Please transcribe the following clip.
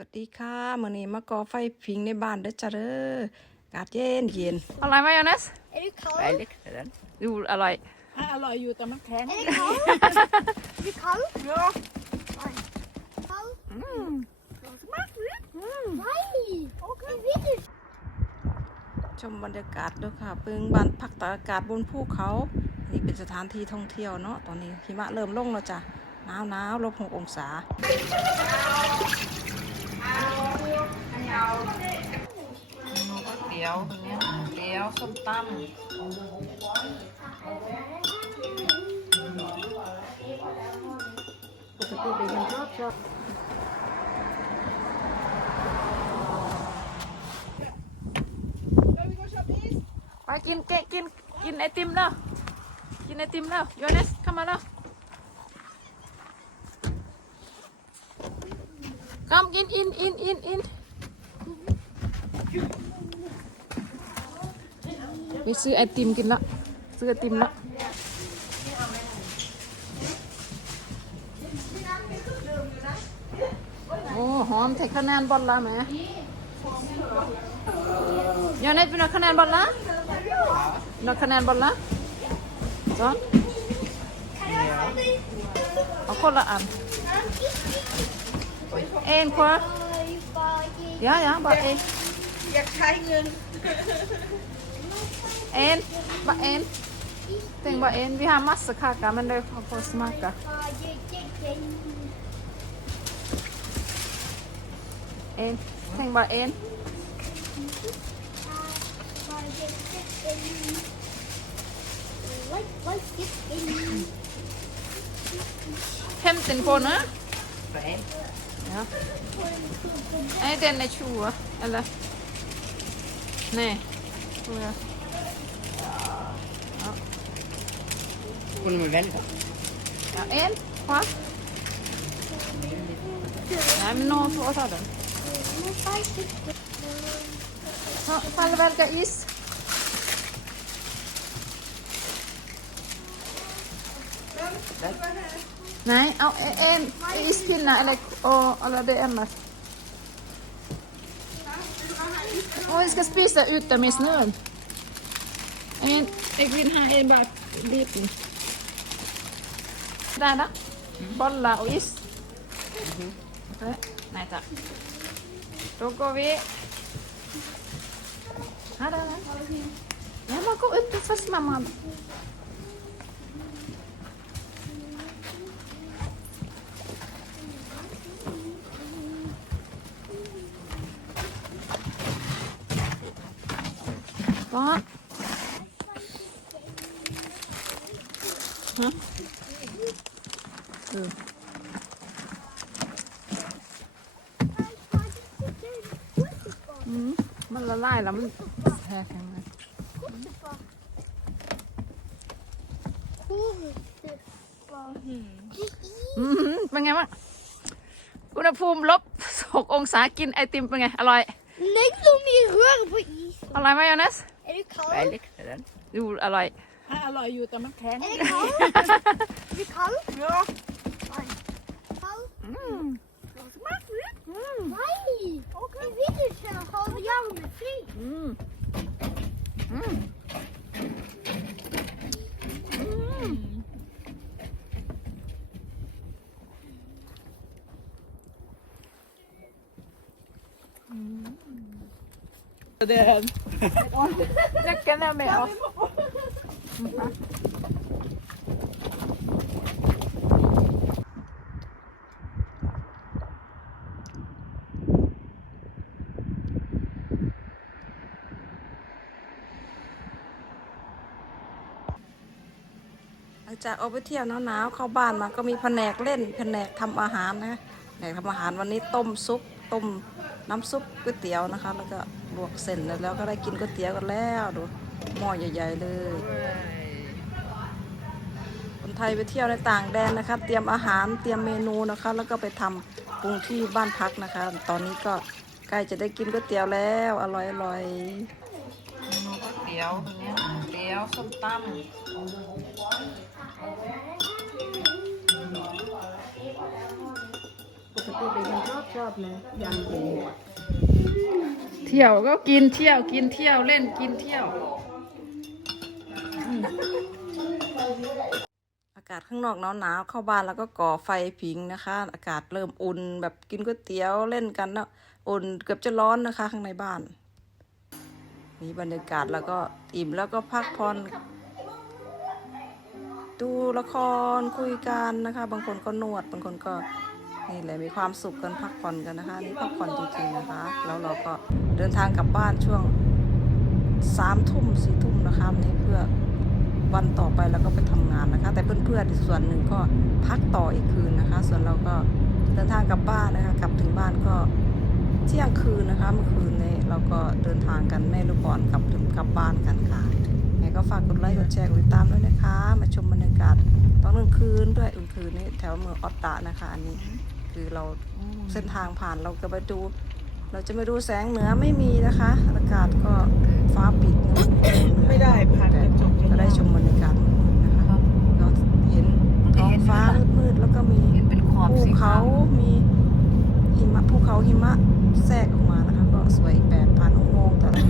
วัสดีค่ะมื้อนี้มาก่อไฟผิงในบ้านเด้อจ้าเด้ออากาศเย็นเย็นอร่อยไหมยอนัส Är det kallt? Väldigt. Du, อร่อยอร่อยอยู่แต่มันแข็ง Är det kallt? Är det kallt? Ja. Kallt? อืม Nej! Okej. Jag vet inte. ชมบรรยากาศด้วยค่ะเปิงบ้านพักตากอากาศบนภูเขา นี่เป็นสถานที่ท่องเที่ยวเนาะ ตอนนี้หิมะเริ่มลงแล้วจ้ะหนาวหนาวลบหกองศา เตี๋ยวเนี้ยเตี๋ยวส้มตำปกติเป็นคนชอบชอบไปกินเกะกินกินไอติมแล้วกินไอติมแล้วโยเนสเข้ามาแล้ว กำกินอินอินอินอินไปซื้อไอติมกินละซื้อไอติมละโอ้หอมแท็กคะแนนบอลละแหมยังไงเป็นคะแนนบอลละนักคะแนนบอลละจอนเอาคนละอัน เอ็นควะ Oj, vad ยายาบะเอ็นอยากใช้เงิน En, bara en. Tänk bara en. Ja. Nej, den är 20. Eller? Nej, tror jag. Ja. Får välja? Ja, en. Va? Nej, men någon får ta den. Ja, Kalle väljer is. Där. Nej, ja, en ispinne eller, och, eller det är MS. Och vi ska spisa ute med snön. En, jag vill ha en bara liten. Där då. Bollar och is. Okej. Nej tack. Då går vi... Här där. Ja, man går upp först mamma. Va? Hä? Mm. อืมมันละลายแล้วมันแช่แข็งเลยอืมเป็นไงบ้างอุณหภูมิลบหกองศากินไอติมเป็นไง อร่อย Nej, de är rör på is. อ ร่อยไหมยอนัส Är det kallt? Väldigt. är den. ดูอร่อยอร่อยอยู่แต่มันแข็ง Är det kallt? Är det kallt? Ja. Oj. Kallt? อืม Nej! Jag vet inte, har jag med fri? อืมอืมอืม Det Nyckeln är med oss. Mm. หลังจากออกไปเที่ยวหนาวๆเข้าบ้านมาก็มีแผนกเล่นแผนกทำอาหารนะแผนกทำอาหารวันนี้ต้มซุปต้มน้ำซุปก๋วยเตี๋ยวนะคะ แล้วก็ ลวกเส้นแล้วก็ได้กินก๋วยเตี๋ยวกันแล้วดูหม้อใหญ่ ๆ เลย คนไทยไปเที่ยวในต่างแดนนะคะ เตรียมอาหารเตรียมเมนูนะคะ แล้วก็ไปทำปรุงที่บ้านพักนะคะ ตอนนี้ก็ใกล้จะได้กินก๋วยเตี๋ยวแล้วอร่อยอร่อยเตี๋ยวเนี้ยเตี๋ยวส้มตำตัวเด็กมันชอบชอบนะยังเห็นหมด เที่ยวก็กินเที่ยว กินเที่ยวเล่นกินเที่ยว อากาศข้างนอกหนาวๆเข้าบ้านแล้วก็ก่อไฟผิงนะคะ อากาศเริ่มอุ่นแบบกินก๋วยเตี๋ยวเล่นกันแล้วอุ่นเกือบจะร้อนนะคะ ข้างในบ้านนี่บรรยากาศแล้วก็อิ่มแล้วก็พักผ่อนดูละครคุยกันนะคะ บางคนก็นวด บางคนก็ นี่แหละมีความสุขกันพักผ่อนกันนะคะนี่พักผ่อนจริงๆนะคะ แล้วเราก็เดินทางกลับบ้านช่วงสามทุ่มสี่ทุ่มนะคะนี่เพื่อวันต่อไปเราก็ไปทำงานนะคะ แต่เพื่อนๆอีกส่วนหนึ่งก็พักต่ออีกคืนนะคะ ส่วนเราก็เดินทางกลับบ้านนะคะ กลับถึงบ้านก็เที่ยงคืนนะคะเมื่อคืนนี้เราก็เดินทางกันแม่ลูกอ่อนกลับถึงกลับบ้านกันค่ะยังไงก็ฝากกดไลค์กดแชร์กดติดตามด้วยนะคะ มาชมบรรยากาศตอนกลางคืนด้วยกลางคืนนี้แถวเมืองออตตานะคะ อันนี้ คือเราเส้นทางผ่านเราจะไปดู เราจะไม่ดูแสงเหนือไม่มีนะคะ อากาศก็ฟ้าปิดนะไม่ได้ผ่านกระจกก็ได้ชมบรรยากาศมืดๆนะคะเราเห็นท้องฟ้ามืดๆแล้วก็มีเห็นเป็นขอบภูสีเขามีหิมะภูเขาหิมะแทรกออกมานะคะ ก็สวยอีกแบบผ่านอุโมงค์แต่ละ